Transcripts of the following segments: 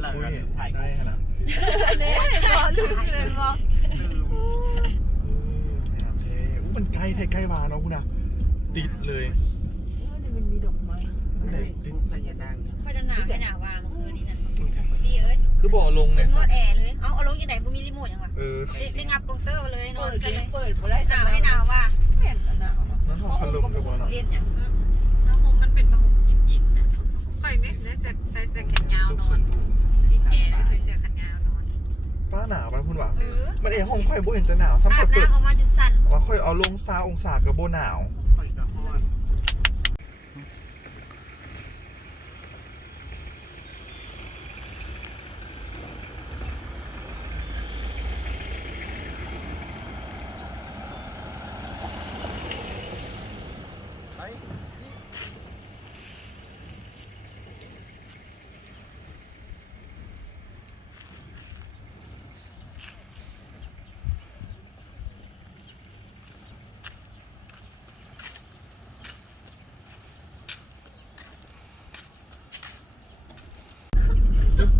แล้วกูเห็นได้ขนาดเน่บอลืมเลยบอน้ำเทอู้มันใกล้ไทยใกล้วาเนาะกูนะติดเลยนี่มันมีดอกไม้นั่นแหละติดระยะดังค่อยจะหนาวไม่หนาวว่าเมื่อคืนนี้นะพี่เอ้ยคือบ่อลงรีเนี่ยโมทแอร์เลยเอาเอาลงยังไงบ่มีรีโมทยังวะเออได้ได้งับกงเตอร์เลยนอเปินดกันเลยเปิดบ่ได้หนาวให้หนาวว่าแม่นหนาวแล้วพอพัดลมกับบ่อเนาะเล่นอย่าง ผ้าห่มมันเป็นผ้าห่มหยิบๆนะ ค่อยไม่ได้ใส่ใส่เสื้อแขนยาวสุกนอสุนดติดแอร์ไม่ใส่เสื้อแขนยาวนอน ป้าหนาวป่ะคุณวะเออมันเองห้องค่อยบ่เห็นจะหนาวซ้ำอากับบเปิดน้ำออกมาจนสั่น ว่าค่อยเอาลงซาองศากับโบหนาว คอยกระห้อน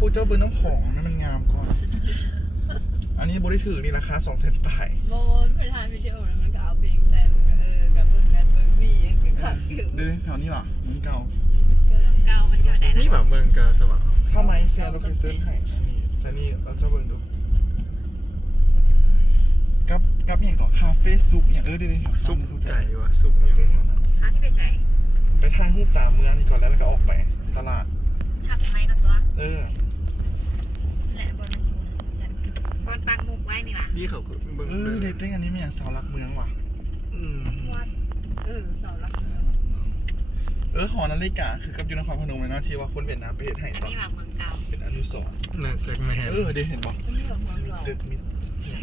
ปูเจ้าเบือน้ำของนั่นมันงามก่อนอันนี้บริถือนี่ราคาสองแสนปลายโมไปถ่ายวิดีโอแล้วมันก็เอาเพลงแซนเออกับเบิ่งกันเบิ่งนี่คือขัดอยู่เดี๋ยวแถวนี้หรอเมืองเก่าเก่ามันอยู่ไหนนี่นะหมาเมืองกาสว่างถ้าไม้เซียนโลเคชั่นให้อันนี้แต่นี่เราจะเบิ่งดูกับกับอย่างต่อคาเฟ่ซุปอย่างเออเดี๋ยวๆแถวซุปซ้ำไก่วะซุปคายังเฟ่แถวนั้นหาที่ไปใส่ไปทางรูปตามเมืองนี่ก่อนแล้วแล้วก็ออกไปตลาดทับไม้กับตัว เออ แหละบนนั้นอยู่สั่น บอลปังมุกไว้นี่ล่ะนี่เขาคือเมืองเออเด็กเต้งอันนี้มันอย่างเสาหลักเมืองว่ะ อืมวัดเออเสาหลักเมืองเออหอนาฬิกาคือกับอยูนครพนมเลยเนาะที่ว่าคนเวียดนามไปเฮ็ดให้อันตอนนี้ว่าเมืองเก่าเป็นอนุสรณ์น่าจะแม่นเออเดี๋ยวเห็นบอกอันนี้แบบเมืองเราตึกมิดเนี่ย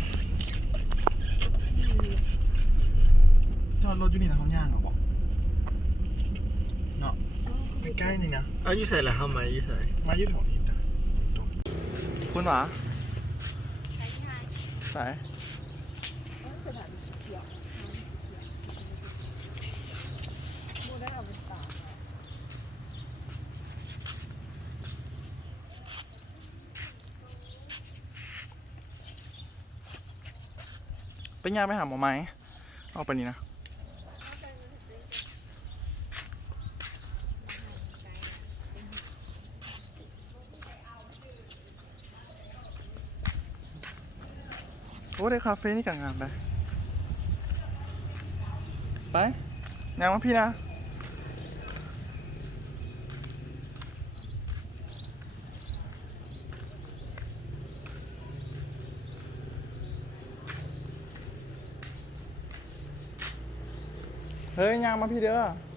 จอดรถอยู่นี่นะเขาย่างเหรอบอกเนาะใกล้ๆนี่นะ เอาอยู่ใส่ละทำไมอยู่ใส่มายืดแถวนี้นะคุณหวาใช้ที่ไทย สายเที่ยวโมไปย่าไปหาหมอไหมเอาไปนี่นะโอ้ได้คาเฟ่นี่กลางงามเลยไปยางมาพี่นะเฮ้ยยางมาพี่เด้อ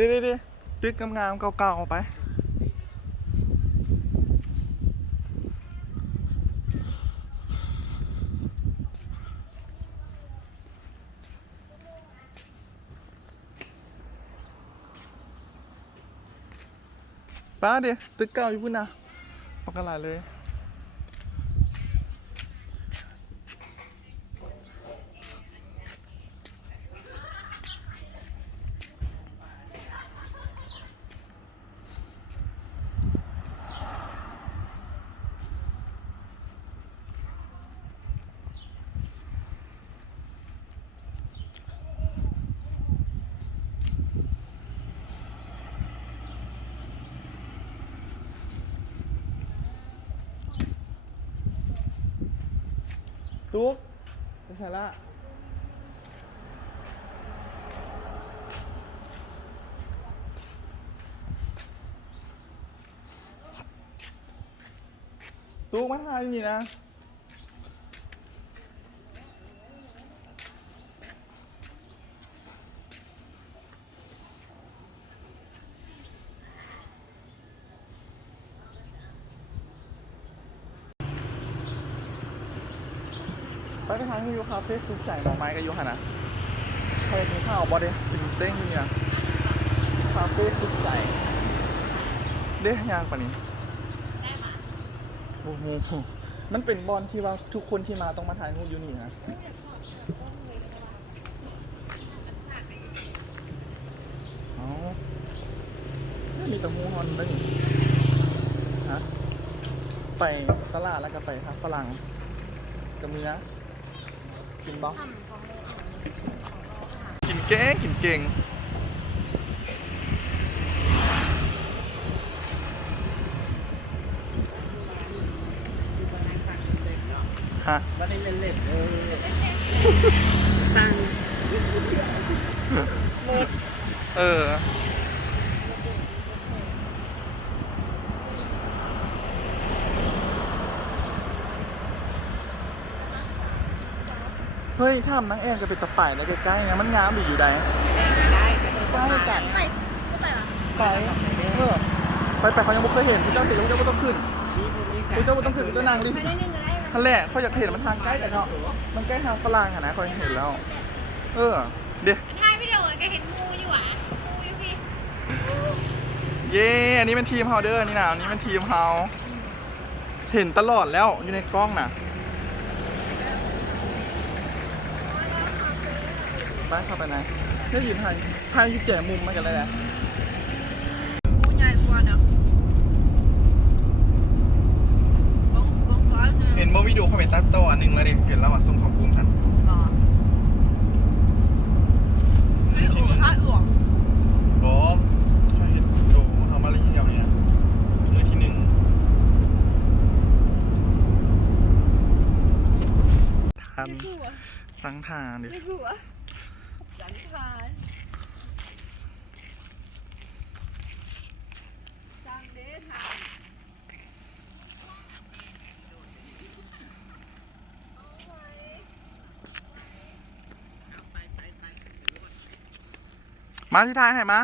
ดี๋ยวเดี๋ยวเดี๋ยวตึกงามๆเก่าๆเอาไป ป้าเดี๋ยวตึกเก่าอยู่พุ่นนะปากกาลาเลย ตุ๊กไปใช่ละตุ๊กมาทางนี่นะ ไปไปทางที่อยู่คาเฟ่ซุปใส่หน่อไม้กับยูหันนะเคยกินข้าวบอเด้ติ่งเต้งเนี่ยคาเฟ่ซุปใส่เด้ยางปะนี้ได้ปะโอ้โหมันเป็นบอลที่ว่าทุกคนที่มาต้องมาถ่ายรูปอยู่นี่นะอ๋อมีแตะมูฮอนด้วยนี่ฮะไปตลาดแล้วก็ไปครับฝรั่งกับเนื้อ กินบ๊อกทำของเลยกินเก่งกินเก่งฮะแล้วนี่เล่นๆเออสั่งเออ เฮ้ยถ้ำนังแอนก็เป็นตะป่ายในใกล้ๆนะมันงามดีอยู่ใดได้แต่เธอใกล้กันไปก็ไปวะไปเออไปไปเขายังไม่เคยเห็นคุณเจ้าติคุณเจ้าไม่ต้องขึ้นคุณเจ้าไม่ต้องขึ้นคุณเจ้านางลิไปได้หนึ่งก็ได้ท่านแหละเขาอยากเห็นมันทางใกล้แต่เนาะมันใกล้ทางฝรั่งอะนะเขาเห็นแล้ว เออเดี๋ยวถ่ายวิดีโอแกเห็นงูอยู่อะงูอยู่พี่เย้อันนี้เป็นทีมเฮาเดอร์นี่นะอันนี้เป็นทีมเฮาเห็นตลอดแล้วอยู่ในกล้องน่ะ ไปเข้าไปไหนได้ยินไทยไทยอยู่แก่มุมมากันเลยนะผู้ใหญ่กว่าเนาะบ้องบ้องก้อนเนี่ยเห็นว่าวิดีโอเขาเป็นตัดต่ออันหนึ่งแล้วดิเห็นแล้วอะส่งขอบคุณท่านต่อไม่โอ้ท่าหลวงบอสใช่เห็นโตทำอะไรอย่างเงี้ยมือที่หนึ่งทันหัวสังทานดิไม่หัว สันทานสร้างเดทานมาที่ทายให้มา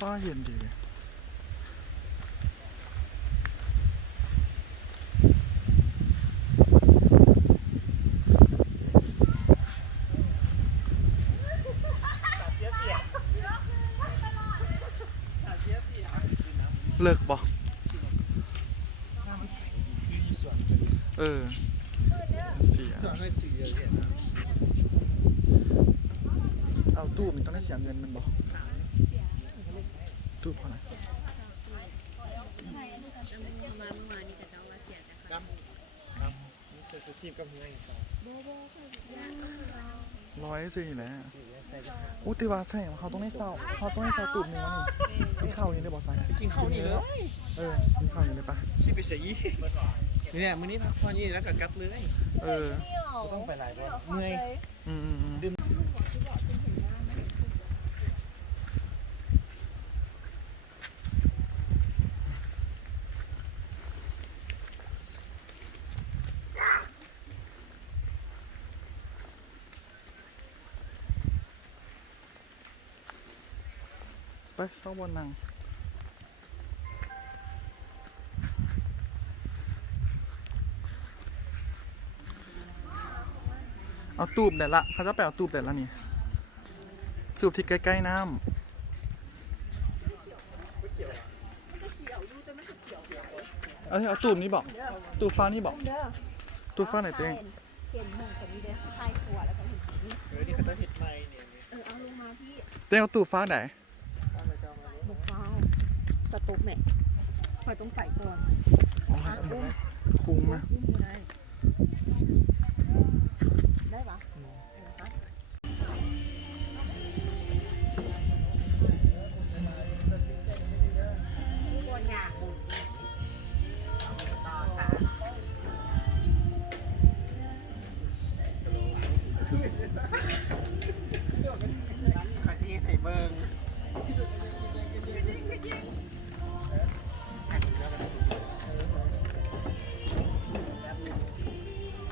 ป้าเย็นดี เลิกบ่เออเสียเอาตู้มันต้องได้เสียเงินมันบอไหนมาเมื่อวานนี้แต่เจ้าว่าเสียแต่ครับครับมีเสื้อชูชีพกับเฮียอีกสองร้อยสี่แหละสี่ใส่กันอู้ต่ว่าใช่เขาต้องได้เศร้าเขาต้องได้เศร้าตูดหนึ่งวะนี่กินข้าวนี่ได้บ่ใส่กินข้าวนี่เลยเออกินข้าวนี่เลยปะคิดไปเสียยี่เนี่ยมื้อนี้พักผ่อนยี่แล้วก็กลับเลยเออ ต้องไปหลายวันเมื่อย อืมอืมอืม ไปเศร้าบนนังเอาตูบเด็ดละเขาจะไปเอาตูบเด็ดละนี่ตูบที่ใกล้ๆน้ำเอาเอาตูบนี้บอกตูบฟ้านี่บอกตูบฟ้าไหนเต้งเห็นหงคนนี้เด้อถ่ายขวแล้วก็เห็นผีเออนี่เขาต้องเห็ดใหม่เนี่ยเออเอาลงมาพี่เต้งเอาตูบฟ้าไหนบุกฟ้า สต๊อกแม่คอยต้องไปก่อนอ๋อคุ้มนะอุ้มบ่ได้ได้ปะเออครับบนยากบุญต่อสาขอที่ให้เบิ้ง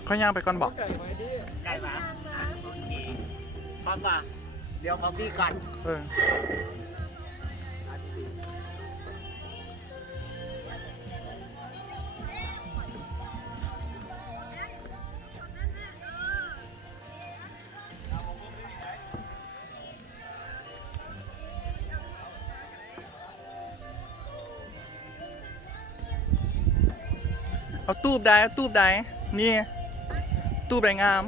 ค่อยย่างไปก่อนบอกไก่ไว้ดิไก่หวานโอเคมว่ะเดี๋ยวเขาพี่กันเออเอาตูบใดเอาตูบใดนี่ ตูบใดงาม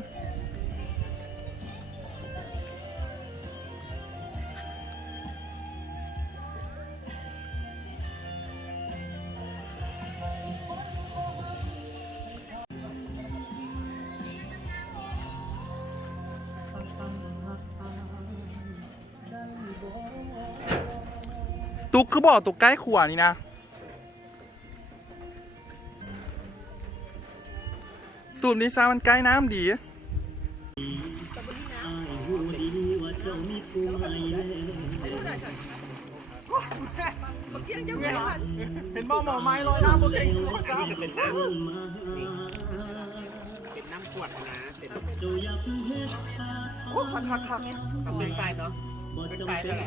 ตุกคือบอกตุกใกล้ขวานี่นะ ตูบนี้ซามันใกล้น้ำดีเห็นบ่หมอไม้ลอยน้ำบนเก่งสุดซ้เป็นน้ำเป็นน้ำขวดนะเป็นโอ้คักคักคักเอาเป็นไฟเนาะเป็นไฟเท่าไหร่